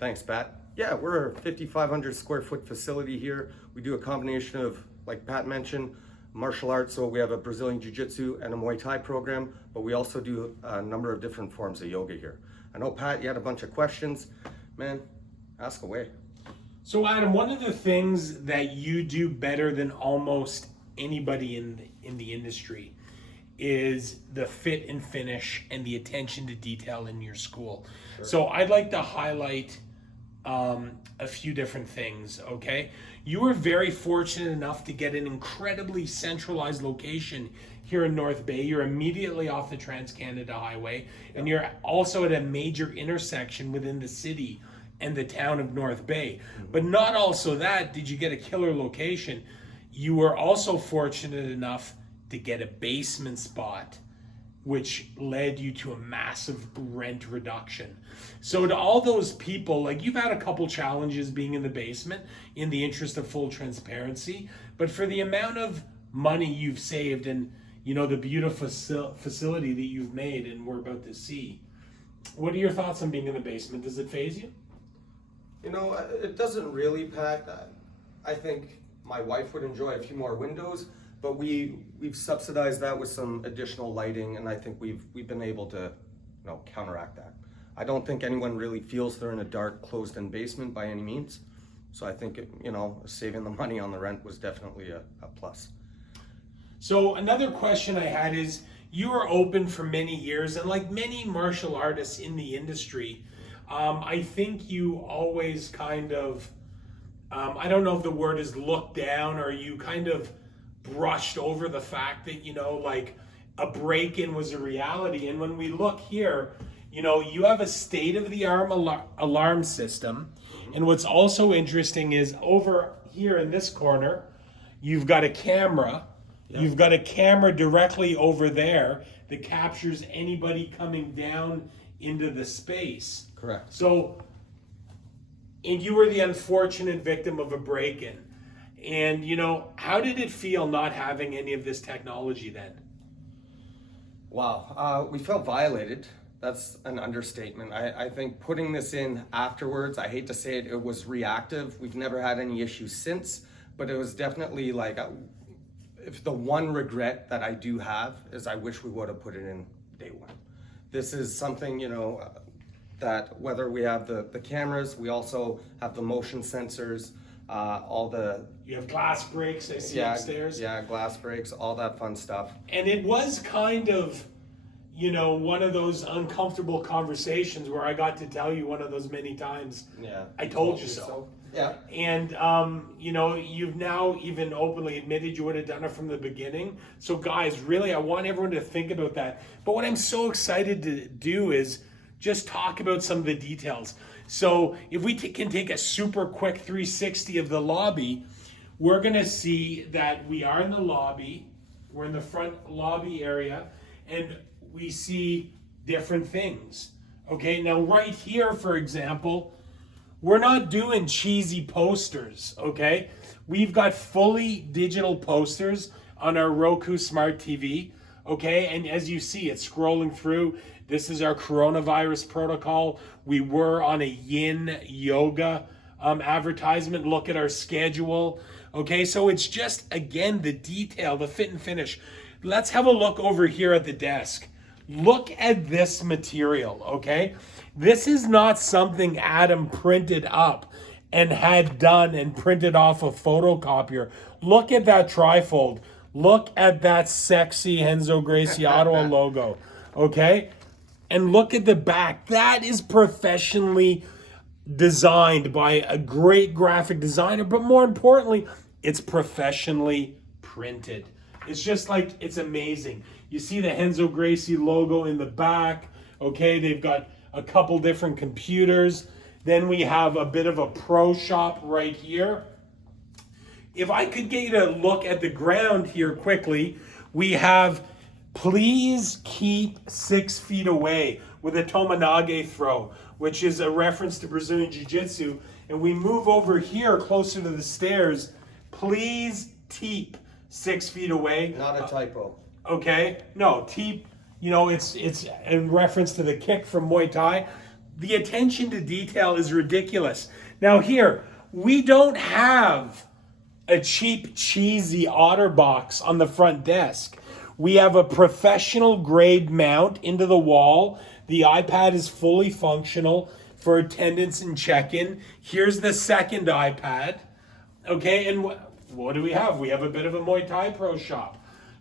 Thanks, Pat. Yeah, we're a 5,500 square foot facility here. We do a combination of, like Pat mentioned, martial arts. So we have a Brazilian Jiu-Jitsu and a Muay Thai program, but we also do a number of different forms of yoga here. I know, Pat, you had a bunch of questions. Man, ask away. So Adam, one of the things that you do better than almost anybody in the industry is the fit and finish and the attention to detail in your school. Sure. So I'd like to highlight a few different things, okay? You were very fortunate enough to get an incredibly centralized location here in North Bay. You're immediately off the Trans-Canada Highway, and you're also at a major intersection within the city and the town of North Bay. But not also that, did you get a killer location? You were also fortunate enough to get a basement spot, which led you to a massive rent reduction. So to all those people, like, you've had a couple challenges being in the basement, in the interest of full transparency, but for the amount of money you've saved and, you know, the beautiful facility that you've made and we're about to see, what are your thoughts on being in the basement? Does it faze you? You know, it doesn't really, Pat. I think my wife would enjoy a few more windows, but we've subsidized that with some additional lighting, and I think we've been able to, counteract that. I don't think anyone really feels they're in a dark, closed-in basement by any means. So I think, saving the money on the rent was definitely a plus. So another question I had is, you were open for many years, and like many martial artists in the industry, I think you always kind of, I don't know if the word is looked down, or you kind of brushed over the fact that, like, a break-in was a reality. And when we look here, you have a state-of-the-art alarm system. And what's also interesting is over here in this corner, you've got a camera. Yeah. You've got a camera directly over there that captures anybody coming down into the space. Correct. So, and you were the unfortunate victim of a break-in. And, how did it feel not having any of this technology then? Wow, we felt violated. That's an understatement. I think putting this in afterwards, I hate to say it, it was reactive. We've never had any issues since, but it was definitely like, if the one regret that I do have is I wish we would have put it in day one. This is something, that whether we have the cameras, we also have the motion sensors, you have glass breaks, I see upstairs. Yeah, glass breaks, all that fun stuff. And it was kind of, one of those uncomfortable conversations where I got to tell you one of those many times, yeah, I told you so. Yeah. And, you've now even openly admitted you would have done it from the beginning. So guys, really, I want everyone to think about that. But what I'm so excited to do is just talk about some of the details. So if we can take a super quick 360 of the lobby, we're gonna see that we are in the lobby. We're in the front lobby area, and we see different things. Okay, now right here, for example, we're not doing cheesy posters, okay? We've got fully digital posters on our Roku Smart TV, okay? And as you see, it's scrolling through. This is our coronavirus protocol. We were on a yin yoga advertisement. Look at our schedule. Okay, so it's just, again, the detail, the fit and finish. Let's have a look over here at the desk. Look at this material, okay? This is not something Adam printed up and had done and printed off a photocopier. Look at that trifold. Look at that sexy Renzo Gracie Ottawa logo, okay? And look at the back. That is professionally designed by a great graphic designer, but more importantly, it's professionally printed. It's just like, it's amazing. You see the Renzo Gracie logo in the back, okay? They've got a couple different computers. Then we have a bit of a pro shop right here. If I could get you to look at the ground here quickly, we have please keep 6 feet away with a Tominage throw, which is a reference to Brazilian Jiu-Jitsu. And we move over here closer to the stairs. Please keep 6 feet away. Not a typo. Okay, no, teep, it's in reference to the kick from Muay Thai. The attention to detail is ridiculous. Now here, we don't have a cheap, cheesy OtterBox on the front desk. We have a professional grade mount into the wall. The iPad is fully functional for attendance and check-in. Here's the second iPad. Okay, and what do we have? We have a bit of a Muay Thai Pro shop.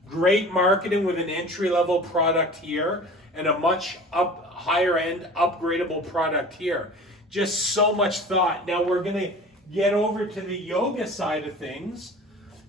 Great marketing with an entry-level product here and a much higher-end upgradable product here. Just so much thought. Now we're gonna get over to the yoga side of things.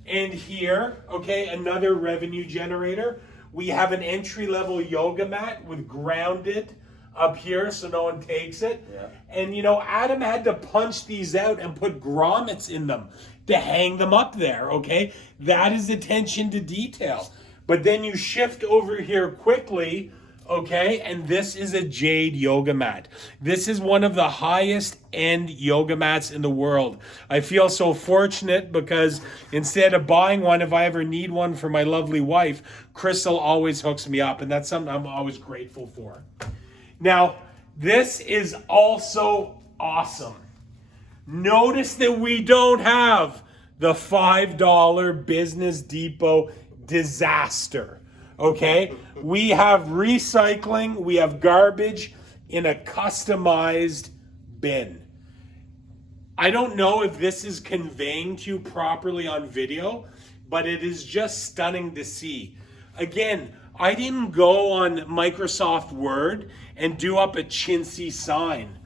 And here, okay, another revenue generator. We have an entry-level yoga mat with grounded up here so no one takes it. Yeah. And you know, Adam had to punch these out and put grommets in them to hang them up there, okay? That is attention to detail. But then you shift over here quickly, okay, and this is a jade yoga mat. This is one of the highest end yoga mats in the world. I feel so fortunate because instead of buying one, if I ever need one for my lovely wife, Crystal always hooks me up, and that's something I'm always grateful for. Now, this is also awesome. Notice that we don't have the $5 Business Depot disaster. Okay, we have recycling, we have garbage in a customized bin. I don't know if this is conveying to you properly on video, but it is just stunning to see. Again, I didn't go on Microsoft Word and do up a chintzy sign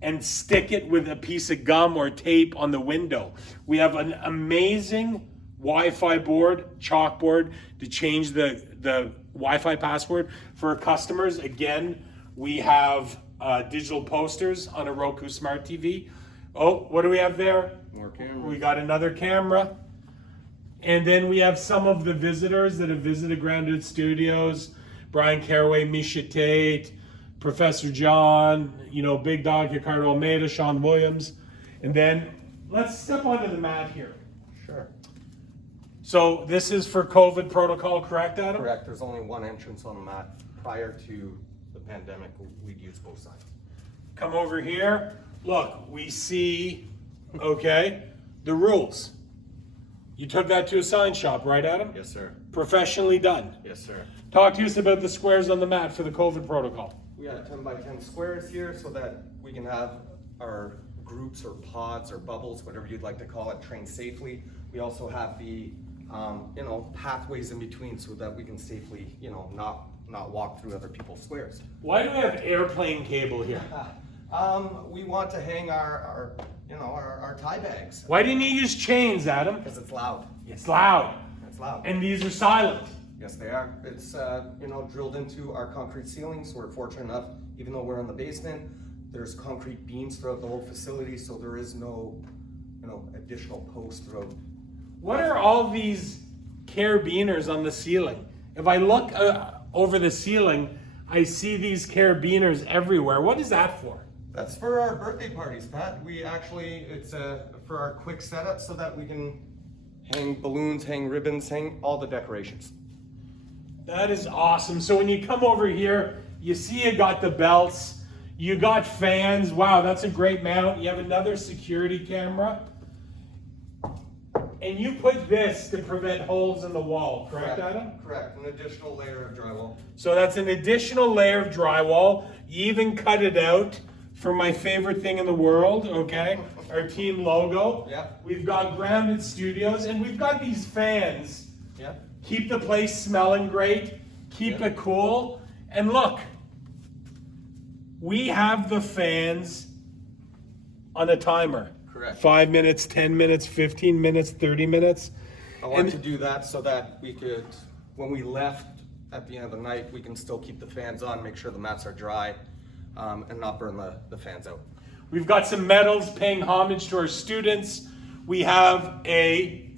and stick it with a piece of gum or tape on the window. We have an amazing Wi-Fi board, chalkboard to change the Wi-Fi password for our customers. Again, we have digital posters on a Roku Smart TV. Oh, what do we have there? More cameras. We got another camera. And then we have some of the visitors that have visited Grounded Studios. Brian Caraway, Misha Tate, Professor John, you know, Big Dog, Ricardo Almeida, Sean Williams. And then let's step onto the mat here. Sure. So this is for COVID protocol, correct, Adam? Correct. There's only one entrance on the mat. Prior to the pandemic, we'd use both sides. Come over here. Look, we see, okay, the rules. You took that to a sign shop, right, Adam? Yes, sir. Professionally done. Yes, sir. Talk to us about the squares on the mat for the COVID protocol. We got 10 by 10 squares here so that we can have our groups or pods or bubbles, whatever you'd like to call it, train safely. We also have the pathways in between so that we can safely, not walk through other people's squares. Why do we have airplane cable here? We want to hang our tie bags. Why didn't you use chains, Adam? Because it's loud. It's loud. It's loud. And these are silent. Yes, they are. It's drilled into our concrete ceilings. We're fortunate enough, even though we're in the basement, there's concrete beams throughout the whole facility, so there is no, additional posts throughout. What are all these carabiners on the ceiling? If I look over the ceiling, I see these carabiners everywhere. What is that for? That's for our birthday parties, Pat. It's for our quick setup so that we can hang balloons, hang ribbons, hang all the decorations. That is awesome. So when you come over here, you see you got the belts, you got fans. Wow, that's a great mount. You have another security camera. And you put this to prevent holes in the wall, correct, Adam? Correct, an additional layer of drywall. So that's an additional layer of drywall. You even cut it out for my favorite thing in the world, okay? Our team logo. Yeah. We've got Grounded Studios, and we've got these fans. Yeah. Keep the place smelling great, keep it cool. And look, we have the fans on a timer. Correct. 5 minutes, 10 minutes, 15 minutes, 30 minutes. I want to do that so that we could, when we left at the end of the night, we can still keep the fans on, make sure the mats are dry, and not burn the fans out. We've got some medals paying homage to our students. We have a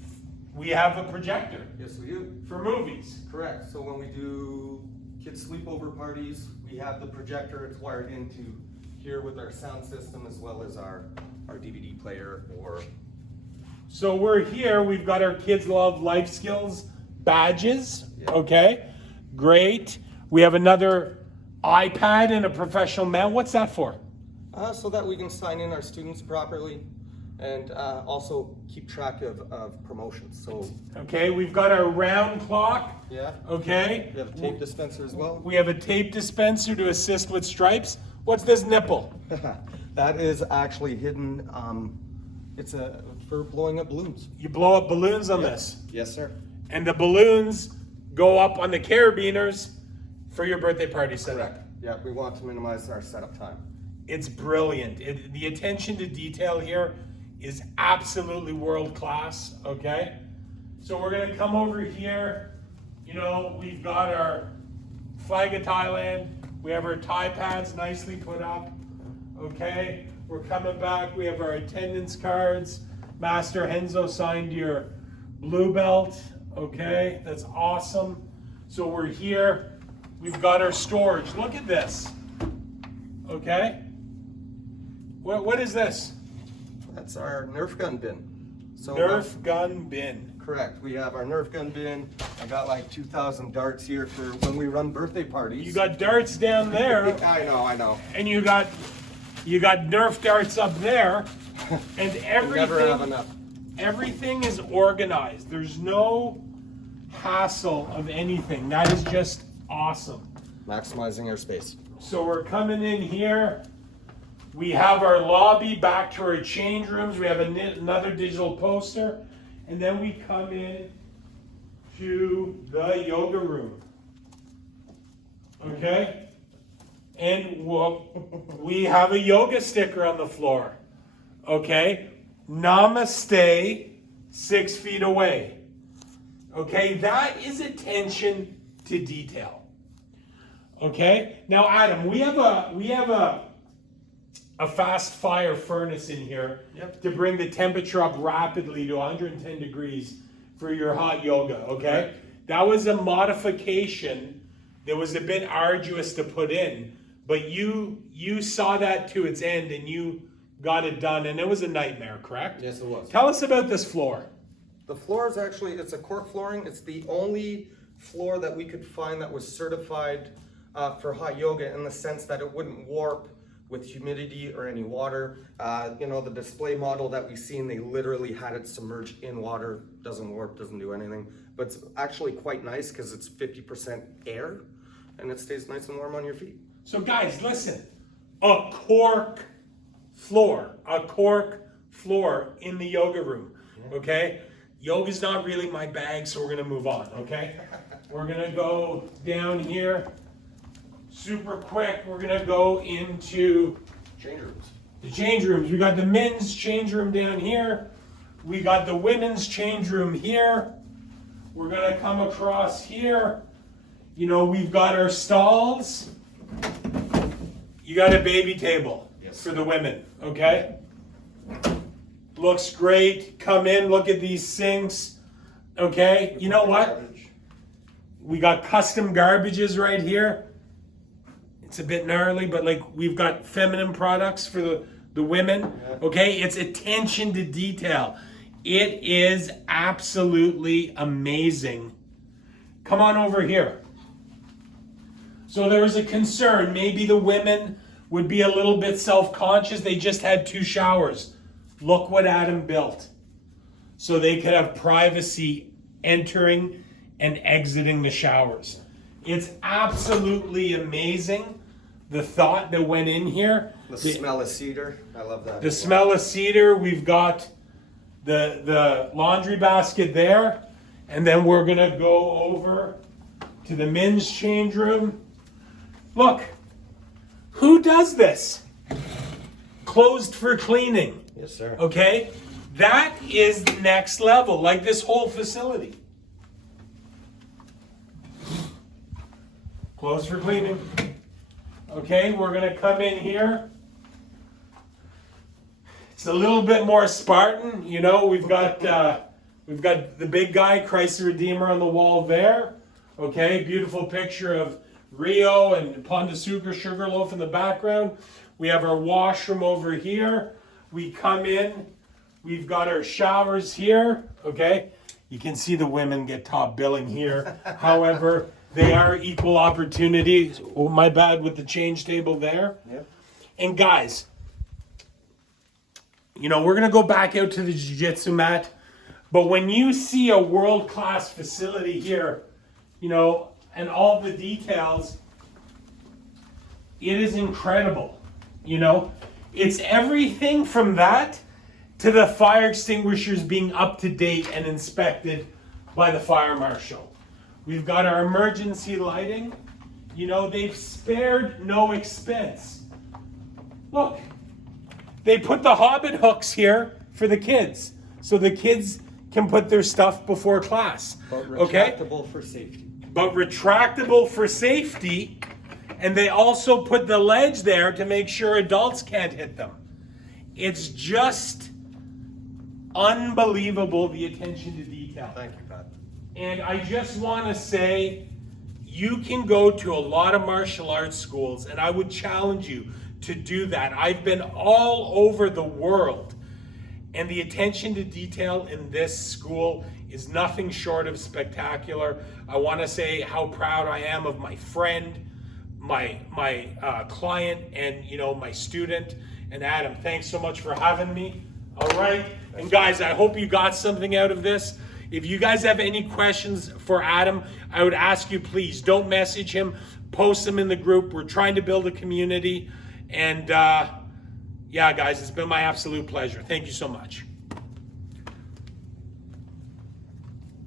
projector. Yes, we do. For movies. Correct. So when we do kids sleepover parties, we have the projector. It's wired into here with our sound system as well as our DVD player. So we're here. We've got our Kids Love Life Skills badges. Yeah. Okay, great. We have another iPad and a professional mount. What's that for? So that we can sign in our students properly and also keep track of promotions. So Okay, we've got our round clock. yeah, Okay. we have a tape dispenser as well. We have a tape dispenser to assist with stripes. What's this nipple? That is actually hidden. It's for blowing up balloons. You blow up balloons on this. Yes, sir. And the balloons go up on the carabiners for your birthday party setup. Correct. Yeah, we want to minimize our setup time. It's brilliant. The attention to detail here is absolutely world class, okay? So we're gonna come over here. You know, we've got our flag of Thailand. We have our Thai pads nicely put up, okay? We're coming back. We have our attendance cards. Master Henzo signed your blue belt, okay? That's awesome. So we're here. We've got our storage. Look at this, okay? What is this? That's our Nerf gun bin. So Nerf gun bin. correct. We have our Nerf gun bin. I got like 2,000 darts here for when we run birthday parties. You got darts down there, I know. and you got Nerf darts up there, and We never have everything enough. everything is organized. There's no hassle of anything. That is just awesome. Maximizing our space. So we're coming in here. We have our lobby back to our change rooms. We have another digital poster. And then we come in to the yoga room. Okay? And we have a yoga sticker on the floor. Okay? Namaste, 6 feet away. Okay? That is attention to detail. Okay? Now, Adam, we have a fast fire furnace in here to bring the temperature up rapidly to 110 degrees for your hot yoga, okay? Right. That was a modification that was a bit arduous to put in, but you saw that to its end and you got it done, and it was a nightmare, correct? Yes, it was. Tell us about this floor. The floor is actually, it's a cork flooring. It's the only floor that we could find that was certified for hot yoga in the sense that it wouldn't warp with humidity or any water. You know, the display model that we've seen, they literally had it submerged in water. Doesn't warp, doesn't do anything. But it's actually quite nice because it's 50% air and it stays nice and warm on your feet. So guys, listen, a cork floor in the yoga room, okay? Yoga's not really my bag, so we're gonna move on, okay? We're gonna go down here. Super quick, we're gonna go into Change rooms. the change rooms. We got the men's change room down here. We got the women's change room here. We're gonna come across here. You know, we've got our stalls. You got a baby table for the women, okay? Looks great. Come in, look at these sinks, okay? You know what? We got custom garbages right here. It's a bit gnarly, but like we've got feminine products for the women, okay? It's attention to detail. It is absolutely amazing. Come on over here. So there was a concern, maybe the women would be a little bit self-conscious. They just had 2 showers. Look what Adam built. So they could have privacy entering and exiting the showers. It's absolutely amazing, the thought that went in here. The smell of cedar, I love that. The smell of cedar. We've got the laundry basket there. And then we're gonna go over to the men's change room. Look, who does this? Closed for cleaning. Yes, sir. Okay? That is the next level, like this whole facility. Closed for cleaning. Okay, we're gonna come in here. It's a little bit more Spartan, you know. We've got the big guy, Christ the Redeemer, on the wall there. Okay, beautiful picture of Rio and Pond de Sugarloaf in the background. We have our washroom over here. We come in. We've got our showers here. Okay, you can see the women get top billing here. However, they are equal opportunity. Oh, my bad with the change table there. Yep. And guys, You know, we're going to go back out to the jiu-jitsu mat. But when you see a world-class facility here, you know, and all the details, it is incredible. You know, it's everything from that to the fire extinguishers being up to date and inspected by the fire marshal. We've got our emergency lighting. You know, they've spared no expense. Look, they put the Hobbit hooks here for the kids, so the kids can put their stuff before class. But retractable for safety. But retractable for safety, and they also put the ledge there to make sure adults can't hit them. It's just unbelievable, the attention to detail. Thank you, Pat. And I just want to say, you can go to a lot of martial arts schools, and I would challenge you to do that. I've been all over the world, and the attention to detail in this school is nothing short of spectacular. I want to say how proud I am of my friend, my client, and you know, my student. And Adam, thanks so much for having me. All right, and guys, I hope you got something out of this. If you guys have any questions for Adam, I would ask you, please don't message him, post them in the group. We're trying to build a community. And yeah, guys, it's been my absolute pleasure. Thank you so much.